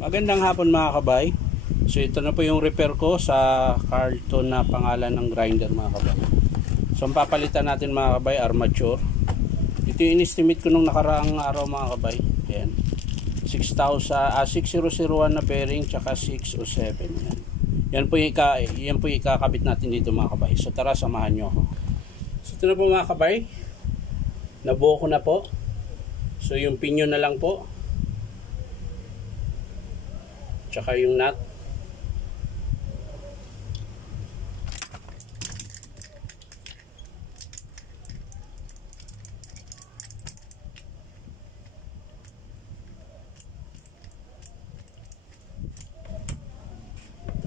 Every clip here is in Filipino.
Magandang hapon mga kabay. So ito na po yung repair ko sa Carlton na pangalan ng grinder mga kabay. So ang papalitan natin mga kabay, armature. Ito yung in-estimate ko nung nakaraang araw mga kabay. Ayan. 6001 na bearing tsaka 607. Yan po yung ikakabit natin dito mga kabay. So tara, samahan nyo ako. So ito na po mga kabay. Nabuo ko na po. So yung pinyon na lang po. Tsaka yung nut.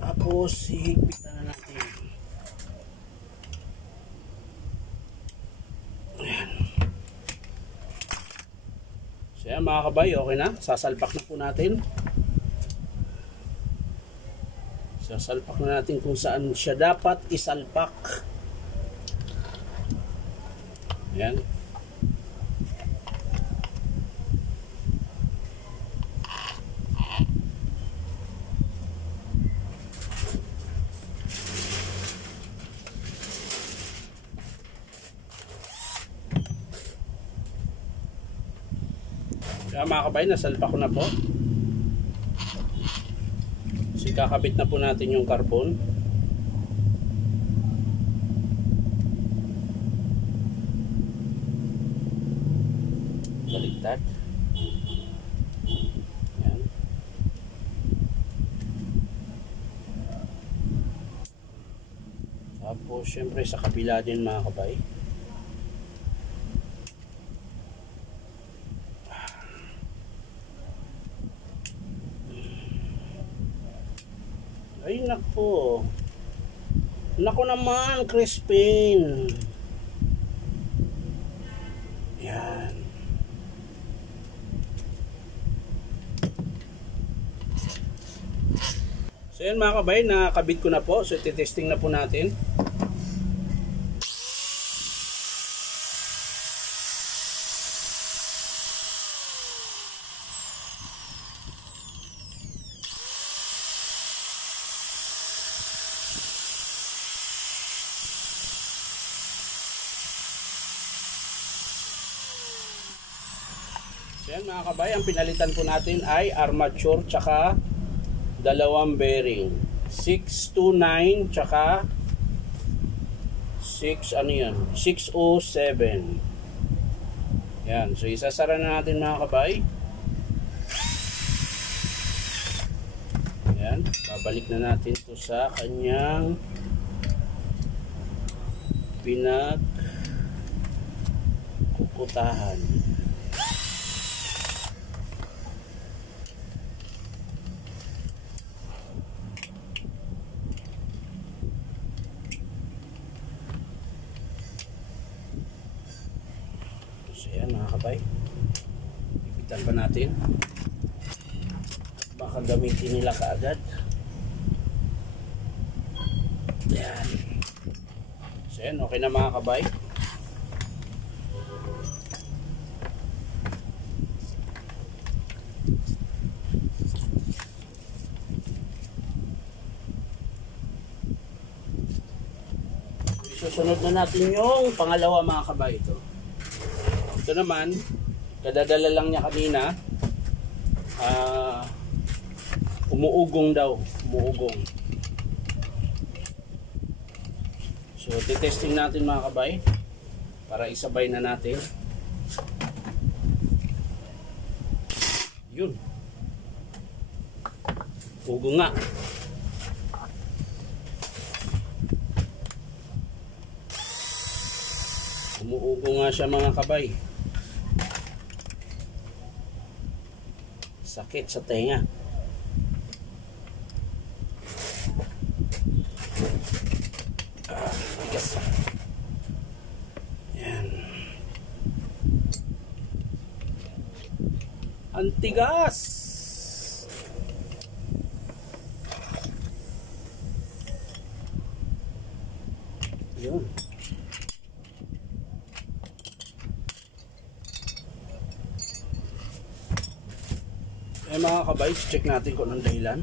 Tapos hihigpitan na natin. Ayan. So yan mga kabay, okay na. Sasalpak na po natin. Sasalpak na natin kung saan siya dapat isalpak. Ayan. Kaya mga kabay, nasalpak ko na po. So kakabit na po natin yung carbon. Baliktad. Ayan. Tapos syempre sa kabila din mga kabay. Ay nako. Nako naman, Crispin. Yan. So yan mga kabay, nakakabit ko na po. So titesting na po natin. Yan mga kabay, ang pinalitan po natin ay armature tsaka dalawang bearing. 629 tsaka 607. Yan, so isasara na natin mga kabay. Yan, babalik na natin to sa kanyang pinagkukutahan. Ayan mga kabay, ipitan pa natin, baka gamitin nila kaagad. Ayan. So ayan, okay na mga kabay. Susunod na natin yung pangalawa mga kabay. Ito naman, kadadala lang niya kanina, umuugong daw, umuugong. So titesting natin mga kabay para isabay na natin. Yun, ugong nga. Umuugong nga siya mga kabay. Sakit sa tenga. Tigas. Yan. Ang tigas. Yun. Ay mga kabay, check natin kung anong dahilan.